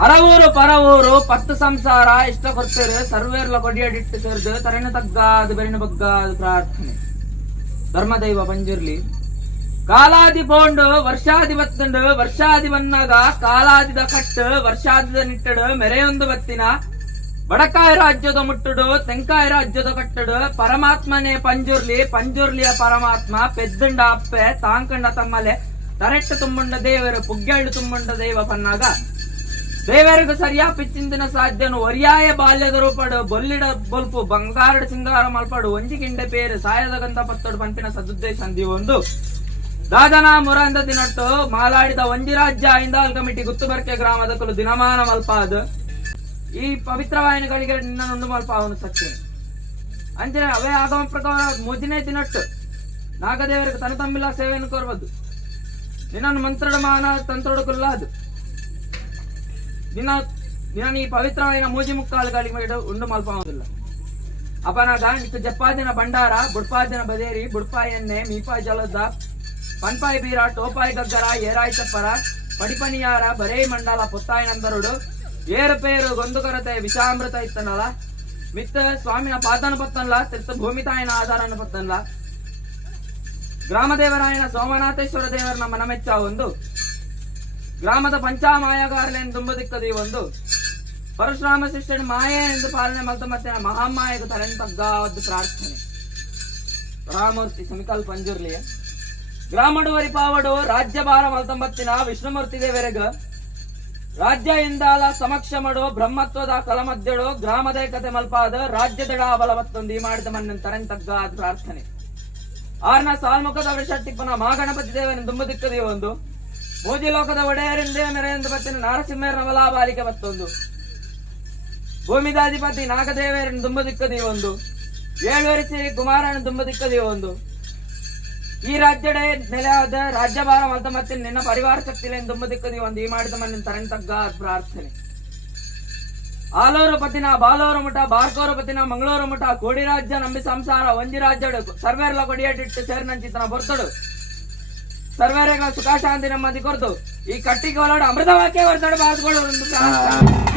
ಅರವೂರು ಪರವೂರು ಪತ್ತು ಸಂಸಾರ ಇಷ್ಟ ಕೊಡ್ತೇರು ಸರ್ವೇರ್ಲ ಕೊಡಿಯಡಿಟ್ಟು ಸೇರ್ದು ತರೆನ ತಗ್ಗಾದು ಬೆರಿನ ಬಗ್ಗಾದು ಪ್ರಾರ್ಥನೆ ಧರ್ಮದೈವ ಪಂಜುರ್ಲಿ ಕಾಲಾದಿ ಪೋಂಡು ವರ್ಷಾದಿ ಬತ್ತಂಡು ವರ್ಷಾದಿ ಬನ್ನಾಗ ಕಾಲಾದಿದ ಕಟ್ಟು ವರ್ಷಾದಿದ ನಿಟ್ಟಡು ಮೆರೆಯೊಂದು ಬತ್ತಿನ ಬಡಕಾಯಿ ರಾಜ್ಯದ ಮುಟ್ಟುಡು ತೆಂಕಾಯಿ ರಾಜ್ಯದ ಕಟ್ಟಡು ಪರಮಾತ್ಮನೇ ಪಂಜುರ್ಲಿಯ ಪರಮಾತ್ಮ ಪೆದ್ದಂಡ ಅಪ್ಪೆ ತಾಂಕಂಡ ತಮ್ಮಲೆ ತರೆಟ್ಟು ತುಂಬಂಡ ದೇವರು ಪುಗ್ಗೆಳ್ಳು ತುಂಬಂಡ ದೈವ ಪನ್ನಾಗ ದೇವರಿಗೂ ಸರಿಯಾ ಪಿಚ್ಚಿಂದಿನ ಸಾಧ್ಯನು ಒರಿಯಾಯ ಬಾಲ್ಯದ ರೂಪಡು ಬೊಲ್ಲಿಡ ಬೊಲ್ಪು ಬಂಗಾರಡ ಸಿಂಗಾರ ಮಲ್ಪಡು ಒಂಜಿ ಗಿಂಡೆ ಪೇರು ಸಾಯದ ಗಂಧ ಪತ್ತಡು ಪಂಪಿನ ಸದುದ್ದೇಶ ಒಂದು ದಾದನ ಮುರಂದ ದಿನಟ್ಟು ಮಾಲಾಡಿದ ಒಂಜಿ ರಾಜ್ಯ ಐಂದಾಲ್ ಕಮಿಟಿ ಗುತ್ತುಬರ್ಕೆ ಗ್ರಾಮದ ಕುಲು ದಿನಮಾನ ಮಲ್ಪಾದು ಈ ಪವಿತ್ರವಾಯನಗಳಿಗೆ ನಿನ್ನೊಂದು ಮಲ್ಪ ಅವನು ಸತ್ಯ ಅಂಚನೆ ಅವೇ ಆಗಮ ಪ್ರಕಾರ ಮುಜಿನೇ ದಿನಟ್ಟು ನಾಗದೇವರಿಗೆ ತನ್ನ ತಮ್ಮಿಲ್ಲ ಸೇವೆಯನ್ನು ಕೋರ್ಬೋದು ನಿನ್ನನ್ನು ಮಂತ್ರಡ ಮಾನ ತಂತ್ರಡು ಕುಲ್ಲಾದು ದಿನ ಈ ಪವಿತ್ರವಾದ ಮೂಜಿ ಮುಕ್ಕಾಳುಗಳಿಗೆ ಉಂಡು ಮಲ್ಪವುದಿಲ್ಲ ಅಪನಾಗ ನಿಕ್ಕ ಜಪ್ಪಾದಿನ ಭಂಡಾರ ಬುಡ್ಪಾದಿನ ಬದೇರಿ ಬುಡ್ಪಾಯಿ ಎಣ್ಣೆ ಮೀಪಾಯಿ ಜಲದ ಪನ್ಪಾಯಿ ಬೀರ ಟೋಪಾಯಿ ಗಗ್ಗರ ಏರಾಯಿ ಚಪ್ಪರ ಪಡಿಪನಿಯಾರ ಬರೇ ಮಂಡಲ ಪೊತ್ತಾಯಿ ನಂದರುಡು ಏರು ಪೇರು ಗೊಂದು ಕೊರತೆ ವಿಷಾಮೃತ ಇತ್ತನಲ್ಲ ಮಿತ್ತ ಸ್ವಾಮಿನ ಪಾದನ ಪತ್ತನ್ಲ ತಿರ್ತ ಭೂಮಿತಾಯಿನ ಆಧಾರನ ಪತ್ತನ್ಲ ಗ್ರಾಮದೇವರಾಯನ ಸೋಮನಾಥೇಶ್ವರ ದೇವರನ ಮನಮೆಚ್ಚ ಒಂದು ಗ್ರಾಮದ ಪಂಚಾಮಾಯಗಾರಲೆಂದು ತುಂಬುದಿಕ್ಕದಿ ಒಂದು ಪರಶುರಾಮ ಶಿಷ್ಯನ ಮಾಯೆ ಎಂದು ಪಾಲನೆ ಮಲ್ತ ಮತ್ತೆ ಮಹಾಮಾಯకు ತಲೆನ್ ತಗ್ಗಾದ್ದು ಪ್ರಾರ್ಥನೆ ರಾಮೂರ್ತಿ ಸಮಿಕಲ್ ಪಂಜುರ್ಲಿಯ ಗ್ರಾಮಡು ವರಿಪಾವಡು ರಾಜ್ಯ ಭಾರ ಮಲ್ತಂಬತ್ತಿನ ವಿಷ್ಣುಮೂರ್ತಿ ದೇವರೆಗ ರಾಜ್ಯ ಇಂದಾಲ ಸಮಕ್ಷಮಡು ಬ್ರಹ್ಮತ್ವದ ಕಲಮಧ್ಯಡು ಗ್ರಾಮದ ಕತೆ ಮಲ್ಪಾದ ರಾಜ್ಯದಡ ಬಲವತ್ತೊಂದು ಈ ಮಾಡಿದ ಮಣ್ಣನ್ ತರೆನ್ ತಗ್ಗಾದ ಪ್ರಾರ್ಥನೆ ಆರ್ನ ಸಾಲ್ಮುಖದ ವೃಷಟ್ಟಿಪ್ಪನ ಮಹಾಗಣಪತಿ ದೇವನ ತುಂಬುದಿಕ್ಕದಿ ಒಂದು ಮೋದಿ ಲೋಕದ ಒಡೆಯರಿಂದೇ ಮೆರೆಯೆಂದು ಬತ್ತಿನ ನರಸಿಂಹರ ನವಲಾಬಾಲಿಕೆ ಮತ್ತೊಂದು ಭೂಮಿದಾಧಿಪತಿ ನಾಗದೇವರನ್ನು ದುಂಬದಿಕ್ಕದಿ ಒಂದು ಏಳುವರಿಸಿ ಕುಮಾರನ ದುಂಬದಿಕ್ಕದಿ ಒಂದು ಈ ರಾಜ್ಯಡೆ ನೆಲೆಯಾದ ರಾಜ್ಯಭಾರ ಮಲ್ತ ಮತ್ತೆ ನಿನ್ನ ಪರಿವಾರ ಶಕ್ತಿಲೆಂದು ದುಂಬದಿಕ್ಕದಿ ಒಂದು ಈ ಮಾಡಿದ ಮಣ್ಣಿನ ತರನ್ ತಗ್ಗ ಪ್ರಾರ್ಥನೆ ಆಲೂರು ಪತಿನ ಬಾಲೂರು ಮುಠ ಬಾರ್ಕೋರು ಪತಿನ ಮಂಗಳೂರು ಮುಠ ಕೋಡಿ ರಾಜ್ಯ ನಂಬಿ ಸಂಸಾರ ಒಂಜಿ ರಾಜ್ಯಡು ಸರ್ವೇರ್ಲ ಕೊಡಿಯಟ್ಟಿಟ್ಟು ಸೇರ್ನಂಚಿತನ ಬರ್ತಡು ಸರ್ವೇರೆಗಳ ಸುಖ ಶಾಂತಿ ನಮ್ಮದಿ ಕೊರ್ದು ಈ ಕಟ್ಟಿಗೆ ಒಳಗಡೆ ಅಮೃತವಾಕ್ಯ ಹೊರತಡೆ ಬಾಸ್ಗಳು